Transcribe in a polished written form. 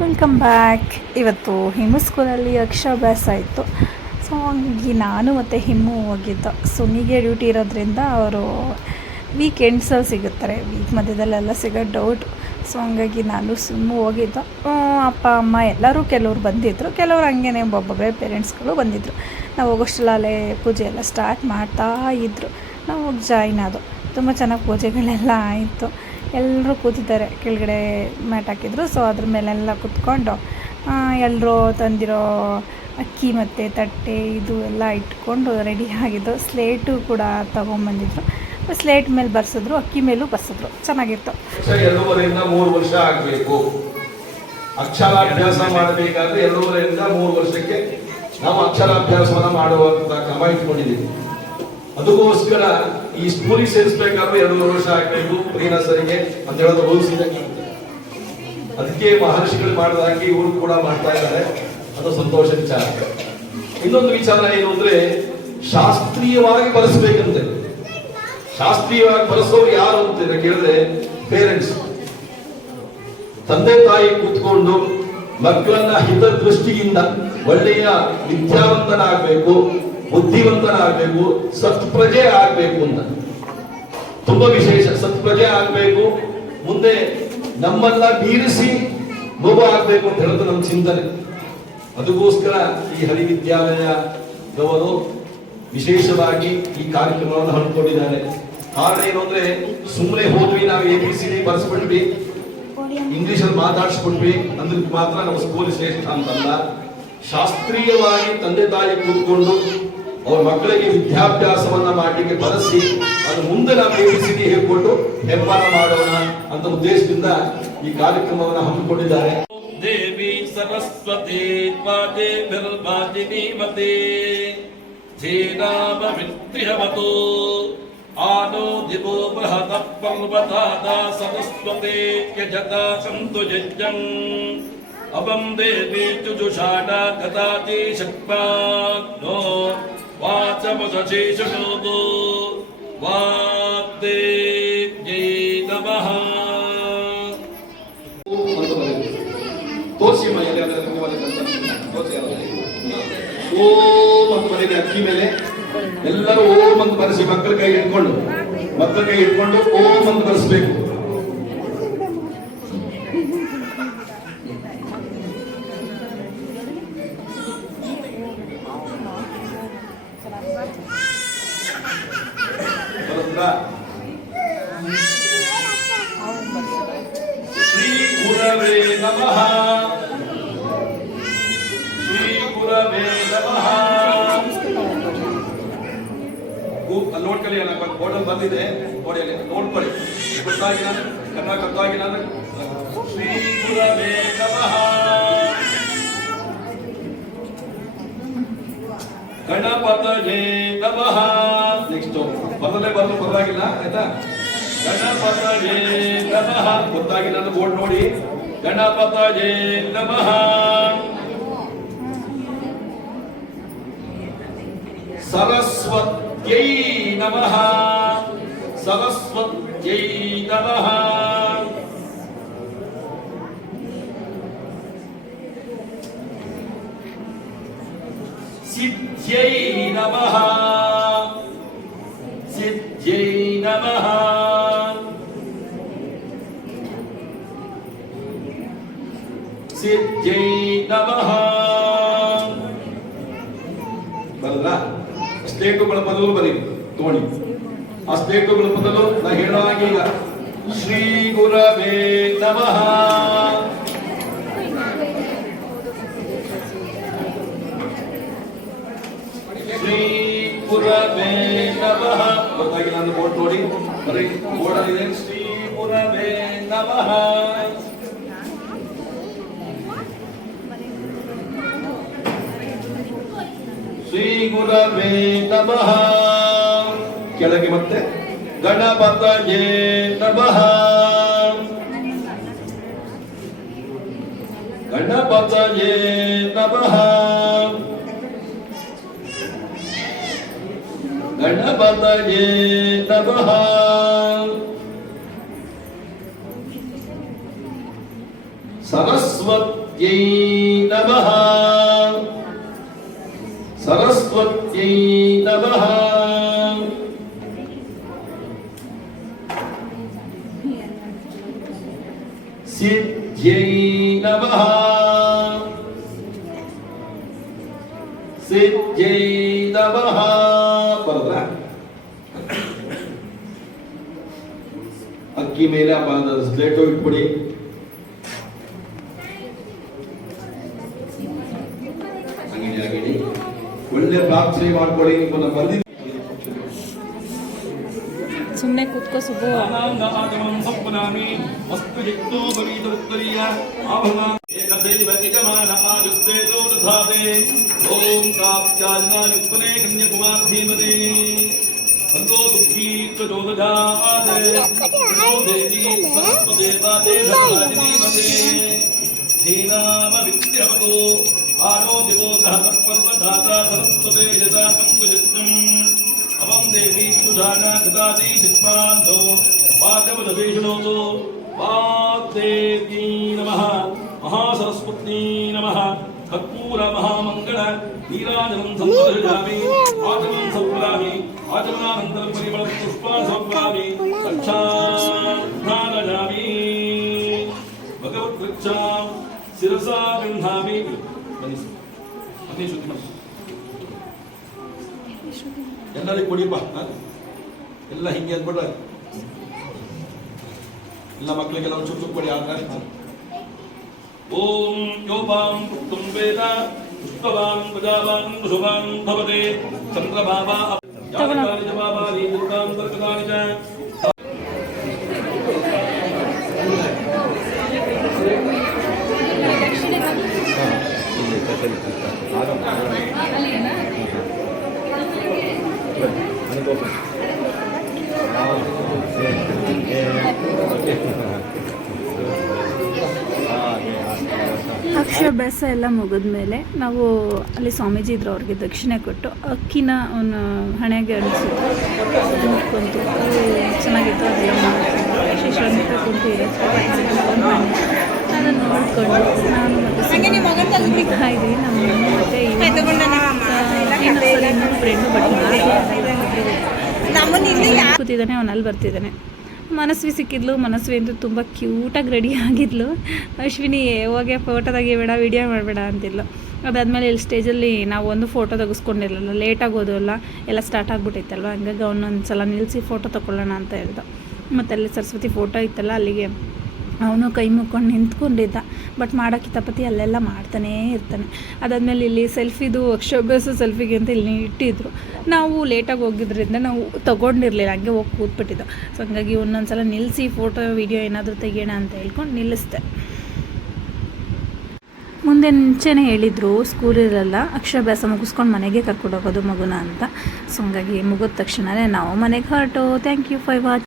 Welcome back. ಇವತ್ತು ಹಿಮು ಸ್ಕೂಲಲ್ಲಿ ಅಕ್ಷರಾಭ್ಯಾಸ ಇತ್ತು. ಸೊ ಹಂಗಾಗಿ ನಾನು ಮತ್ತು ಹಿಮ್ಮು ಹೋಗಿದ್ದು. ಸುನಿಗೆ ಡ್ಯೂಟಿ ಇರೋದ್ರಿಂದ ಅವರು ವೀಕೆಂಡ್ಸಲ್ಲಿ ಸಿಗುತ್ತಾರೆ, ವೀಕ್ ಮಧ್ಯದಲ್ಲೆಲ್ಲ ಸಿಗೋದು ಡೌಟು. ಸೊ ಹಂಗಾಗಿ ನಾನು ಸುಮ್ಮು ಹೋಗಿದ್ದು. ಅಪ್ಪ ಅಮ್ಮ ಎಲ್ಲರೂ ಕೆಲವ್ರು ಬಂದಿದ್ದರು, ಕೆಲವ್ರು ಹಂಗೇ ಒಬ್ಬೊಬ್ಬರೇ ಪೇರೆಂಟ್ಸ್ಗಳು ಬಂದಿದ್ದರು. ನಾವು ಹೋಗೋಷ್ಟರಲ್ಲೇ ಪೂಜೆ ಎಲ್ಲ ಸ್ಟಾರ್ಟ್ ಮಾಡ್ತಾ ಇದ್ದರು. ನಾವು ಹೋಗಿ ಜಾಯ್ನ್ ಆದೋ. ತುಂಬ ಚೆನ್ನಾಗಿ ಪೂಜೆಗಳೆಲ್ಲ ಆಯಿತು. ಎಲ್ಲರೂ ಕೂತಿದ್ದಾರೆ, ಕೆಳಗಡೆ ಮ್ಯಾಟ್ ಹಾಕಿದ್ರು. ಸೊ ಅದ್ರ ಮೇಲೆಲ್ಲ ಕೂತ್ಕೊಂಡು ಎಲ್ಲರೂ ತಂದಿರೋ ಅಕ್ಕಿ ಮತ್ತು ತಟ್ಟೆ ಇದು ಎಲ್ಲ ಇಟ್ಕೊಂಡು ರೆಡಿ ಆಗಿದ್ದು. ಸ್ಲೇಟು ಕೂಡ ತೊಗೊಂಬಂದಿದ್ರು. ಸ್ಲೇಟ್ ಮೇಲೆ ಬರ್ಸಿದ್ರು, ಅಕ್ಕಿ ಮೇಲೂ ಬರ್ಸಿದ್ರು. ಚೆನ್ನಾಗಿತ್ತು. 2.5 3 ವರ್ಷ ಆಗಬೇಕು. ಅಕ್ಷರಾಭ್ಯಾಸ ಮಾಡಬೇಕಾದ್ರೆ 2.5 3 ವರ್ಷಕ್ಕೆ ನಾವು ಅಕ್ಷರಾಭ್ಯಾಸವನ್ನು ಮಾಡುವಂತ ಕ್ರಮ ಇಟ್ಕೊಂಡಿದ್ದೀವಿ. ಅದಕ್ಕೋಸ್ಕರ ಈ ಸ್ಕೂಲಿಗೆ ಸೇರಿಸಬೇಕಾದ್ರೆ 2 ವರ್ಷ ಆಗಬೇಕು ಪ್ರೀ ನರ್ಸರಿಗೆ ಅಂತ ಹೇಳೋದು ರೂಲ್ಸ್ ಇದೆ. ಅದಕ್ಕೆ ಮಹರ್ಷಿಗಳು ಮಾಡಿದಾಗೆ ಇವರು ಕೂಡ ಮಾಡ್ತಾ ಇದ್ದಾರೆ, ಅದು ಸಂತೋಷ ವಿಚಾರ. ಇನ್ನೊಂದು ವಿಚಾರ ಏನು ಅಂದ್ರೆ, ಶಾಸ್ತ್ರೀಯವಾಗಿ ಬರೆಸಬೇಕಂತೆ. ಶಾಸ್ತ್ರೀಯವಾಗಿ ಬರೆಸೋರು ಯಾರು ಅಂತ ಕೇಳಿದ್ರೆ ಪೇರೆಂಟ್ಸ್, ತಂದೆ ತಾಯಿ ಕೂತ್ಕೊಂಡು ಮಕ್ಕಳನ್ನ ಹಿತದೃಷ್ಟಿಯಿಂದ ಒಳ್ಳೆಯ ವಿದ್ಯಾವಂತನಾಗಬೇಕು, ಬುದ್ಧಿವಂತನಾಗಬೇಕು, ಸತ್ಪ್ರಜೆ ಆಗಬೇಕು ಅಂತ. ತುಂಬಾ ವಿಶೇಷ, ಸತ್ಪ್ರಜೆ ಆಗಬೇಕು, ಮುಂದೆ ನಮ್ಮನ್ನ ಮೀರಿಸಿ ಮಗು ಆಗಬೇಕು ಅಂತ ಹೇಳೋದು ನಮ್ಮ ಚಿಂತನೆ. ಅದಕ್ಕೋಸ್ಕರ ಈ ಹರಿವಿದ್ಯಾಲಯದವರು ವಿಶೇಷವಾಗಿ ಈ ಕಾರ್ಯಕ್ರಮವನ್ನು ಹಮ್ಮಿಕೊಂಡಿದ್ದಾರೆ. ಕಾರಣ ಏನು ಅಂದ್ರೆ, ಸುಮ್ಮನೆ ಹೋದ್ವಿ ನಾವು ABCD ಬರ್ಸ್ಬಿಟ್ವಿ, ಇಂಗ್ಲಿಷ್ ಅಲ್ಲಿ ಮಾತಾಡಿಸ್ಬಿಟ್ವಿ ಅಂದ್ರೆ ಮಾತ್ರ ನಮ್ಮ ಸ್ಕೂಲ್ ಶ್ರೇಷ್ಠ ಅಂತಲ್ಲ. ಶಾಸ್ತ್ರೀಯವಾಗಿ ತಂದೆ ತಾಯಿ ಕೂತ್ಕೊಂಡು ಅವ್ರ ಮಕ್ಕಳಿಗೆ ವಿದ್ಯಾಭ್ಯಾಸವನ್ನ ಮಾಡಲಿಕ್ಕೆ ಬರೆಸಿ ಅದು ಮುಂದೆ ನಾವು ABCD ಹೇಳ್ಕೊಟ್ಟು ನಿರ್ಮಾಣ ಮಾಡೋಣ ಅಂತ ಉದ್ದೇಶದಿಂದ ಈ ಕಾರ್ಯಕ್ರಮವನ್ನು ಹಮ್ಮಿಕೊಂಡಿದ್ದಾರೆ. ದೇವಿ ಸರಸ್ವತಿ ಪಾದೇ ಬಿರ್ವಾಜಿನೀವತಿ ಜೇನಾಮವಿತ್ರಿಹವತು ಆನೋ ದಿವೋ ಬೃಹತ ಪರ್ವತಾದ ಸರಸ್ವತಿ ಯಜತಾ ಸಂತು ಯಜ್ಞಂ ಅಪಂ ದೇವಿ ಚುಜುಷಾಢ ಗತಾತಿ ಶಕ್ಪಾನೋ ವಾಚಮಸಶೇಷಣೋದು ವಾಗ್ದೇವ್ಯೈ ನಮಃ. ತೋರಿಸಿ ಓಂ ಅಂತ ಬರೀರಿ ಅಕ್ಕಿ ಮೇಲೆ. ಎಲ್ಲರೂ ಓಂ ಅಂತ ಬರೆಸಿ, ಮಕ್ಕಳ ಕೈ ಇಟ್ಕೊಂಡು ಓಂ ಅಂತ ಬರೆಸ್ಬೇಕು. ಶ್ರೀ ಗುರವೇ ನಮಃ, ಶ್ರೀ ಗುರವೇ ನಮಃ. ನೋಡ್ಕೊಳ್ಳಿ, ಬೋರ್ಡಲ್ಲಿ ಬಂದಿದೆ, ಬೋರ್ಡಲ್ಲಿ ನೋಡ್ಕೊಳ್ಳಿ. ಗೊತ್ತಾಗಿ ನಾನು ಕನ್ನಡ ಗೊತ್ತಾಗಿ ನಾನು ಶ್ರೀ ಗುರವೇ ನಮಃ. ಗಣಪತಯೇ ನಮಃ. ನೆಕ್ಸ್ಟ್ ಬರಲೇ ಬರಲು ಪರವಾಗಿಲ್ಲ, ಆಯ್ತಾ? ಗಣಪತಯೇ ನಮಃ. ಗೊತ್ತಾಗಿ ನಾನು ಬೋರ್ಡ್ ನೋಡಿ. ಗಣಪತಯೇ ನಮಃ. ಸರಸ್ವತ್ಯೈ ನಮಃ, ಸರಸ್ವತ್ಯೈ ನಮಃ. ಸಿದ್ಧ್ಯೈ ನಮಃ, ಸಿದ್ಧ್ಯೈ ನಮಃ. ಸಿದ್ಧ್ಯೈ ನಮಃ. ಬರಲ್ಲ? ಸ್ಲೇಟುಗಳ ಬದಲು ಬರೀ ತೋಣಿ. ಆ ಸ್ಲೇಟುಗಳ ಬದಲು ನಾ ಹೇಳೋ ಹಾಗೆ ಈಗ ಶ್ರೀ ಗುರವೇ ನಮಃ. ಶ್ರೀ ಗುರವೇ ನಮಃ. ಗೊತ್ತಾಗಿ ನಾನು ಬೋರ್ಡ್ ನೋಡಿ ಬರೀ ಬೋರ್ಡ್ ಇದೆ. ಶ್ರೀ ಗುರವೇ ನಮಃ. ಶ್ರೀ ಗುರವೇ ನಮಃ. ಕೆಳಗೆ ಮತ್ತೆ ಗಣಪತಯೇ ನಮಃ, ಗಣಪತಯೇ ನಮಃ, ಗಣಪತಯೇ ನಮಃ. सरस्वत्यै नमः सरस्वत्यै नमः सिद्ध्यै नमः सिद्ध्यै नमः बरला ಅಕ್ಕಿ ಮೇಲೆ ಸ್ಲೇಟು ಇಟ್ಬಿಡಿ. ಹಾಗೆ ಒಳ್ಳೆ ಪ್ರಾರ್ಥನೆ ಮಾಡ್ಕೊಳ್ಳಿ. ನಿಮ್ಮನ್ನ ಬಂದಿದ್ದೀವಿ ಸುಮ್ಮನೆ ಕೂತ್ಕೋ ಸುಬ್ಬು. संतो दुःखी प्रचोदयात् देवी सरस्वदेवा देवराजनीमते श्रीनामविद्यवतो आनो दिवो दहतपर्वधाता सरस्वते यदा कन्तुलिष्टम् अवं देवी सुधाना कृताति चित्पान्तो वाचवदवेशनोतो वाग्देवी नमः महासरस्वती नमः कर्पूर महामंगल नीराजनं संदर्शयामि आचमनं समर्पयामि आचमनानन्तरं परिमलं पुष्पाणि समर्पयामि साक्षात्कारयामि भगवद्वृक्षां शिरसा गृह्णामि बन्नि शुद्धि ಮಾಡಿ ಎಲ್ಲರಿಗೂ ಕೊಡಿಪ್ಪ ಎಲ್ಲ ಹಿಂಗೆ ಅಂದ್ಬಿಟ್ರೆ ಎಲ್ಲ ಮಕ್ಕಳಿಗೆಲ್ಲ ಒಂದು ಚುಚ್ಚು ಕೊಡಿ ಆದ್ರೆ ओम योपां पुक्तुं वेद पुष्पवान् प्रजावान् शुभान् भवते चन्द्रभावा यानि जवाबानि दुर्गां वर्गदानि च ಅಕ್ಷರಾಭ್ಯಾಸ ಎಲ್ಲ ಮುಗಿದ್ಮೇಲೆ ನಾವು ಅಲ್ಲಿ ಸ್ವಾಮೀಜಿ ಇದ್ರು, ಅವ್ರಿಗೆ ದಕ್ಷಿಣೆ ಕೊಟ್ಟು ಅಕ್ಕಿನ ಅವನು ಹಣೆಗೆ ಅನಿಸಿದ್ದು ಕುಂತು ಚೆನ್ನಾಗಿತ್ತು. ಅದೆಲ್ಲ ಶಿಷ್ಯಂತ ಕುಂತು ಇರುತ್ತೆ ಅದನ್ನು ನೋಡಿಕೊಂಡು ನಾನು ಮತ್ತು ಇದ್ದೀವಿ. ನಮ್ಮ ಮತ್ತು ಇನ್ನೊಂದು ಫ್ರೆಂಡು ಬಟ್ ಕೂತಿದ್ದಾನೆ, ಅವನಲ್ಲಿ ಬರ್ತಿದ್ದಾನೆ. ಮನಸ್ವಿ ಸಿಕ್ಕಿದ್ಲು. ಮನಸ್ವಿ ಅಂತೂ ತುಂಬ ಕ್ಯೂಟಾಗಿ ರೆಡಿ ಆಗಿದ್ಲು. ಅಶ್ವಿನಿ ಹೋಗಿ ಫೋಟೋ ತೆಗಿಬೇಡ, ವಿಡಿಯೋ ಮಾಡಬೇಡ ಅಂತಿದ್ಲು. ಅದಾದಮೇಲೆ ಇಲ್ಲಿ ಸ್ಟೇಜಲ್ಲಿ ನಾವು ಒಂದು ಫೋಟೋ ತೆಗೆಸ್ಕೊಂಡಿರಲಿಲ್ಲ, ಲೇಟಾಗಿ ಹೋದಲ್ಲ, ಎಲ್ಲ ಸ್ಟಾರ್ಟ್ ಆಗಿಬಿಟ್ಟಿತ್ತಲ್ವ. ಹಂಗಾಗಿ ಅವನೊಂದು ಸಲ ನಿಲ್ಲಿಸಿ ಫೋಟೋ ತೊಗೊಳ್ಳೋಣ ಅಂತ ಹೇಳ್ದು. ಮತ್ತು ಅಲ್ಲಿ ಸರಸ್ವತಿ ಫೋಟೋ ಇತ್ತಲ್ಲ, ಅಲ್ಲಿಗೆ ಅವನು ಕೈ ಮುಕ್ಕೊಂಡು ನಿಂತ್ಕೊಂಡಿದ್ದ. ಬಟ್ ಮಾಡೋ ಕಿತಾಪತಿ ಅಲ್ಲೆಲ್ಲ ಮಾಡ್ತಾನೇ ಇರ್ತಾನೆ. ಅದಾದಮೇಲೆ ಇಲ್ಲಿ ಸೆಲ್ಫಿದು ಅಕ್ಷರಾಭ್ಯಾಸ ಸೆಲ್ಫಿಗೆ ಅಂತ ಇಲ್ಲಿ ಇಟ್ಟಿದ್ರು. ನಾವು ಲೇಟಾಗಿ ಹೋಗಿದ್ರಿಂದ ನಾವು ತೊಗೊಂಡಿರಲಿಲ್ಲ, ಹಂಗೆ ಹೋಗಿ ಕೂತ್ಬಿಟ್ಟಿದ್ದು. ಸೊ ಹಂಗಾಗಿ ಒಂದೊಂದು ಸಲ ನಿಲ್ಲಿಸಿ ಫೋಟೋ ವೀಡಿಯೋ ಏನಾದರೂ ತೆಗಿಯೋಣ ಅಂತ ಹೇಳ್ಕೊಂಡು ನಿಲ್ಲಿಸ್ದೆ. ಮುಂಚೆನೇ ಹೇಳಿದರು ಸ್ಕೂಲಿರಲ್ಲ, ಅಕ್ಷರಾಭ್ಯಾಸ ಮುಗಿಸ್ಕೊಂಡು ಮನೆಗೆ ಕರ್ಕೊಂಡು ಹೋಗೋದು ಮಗುನ ಅಂತ. ಸೊ ಹಂಗಾಗಿ ಮುಗಿದ ತಕ್ಷಣವೇ ನಾವು ಮನೆಗೆ ಹೊರಟು. Thank you for watching.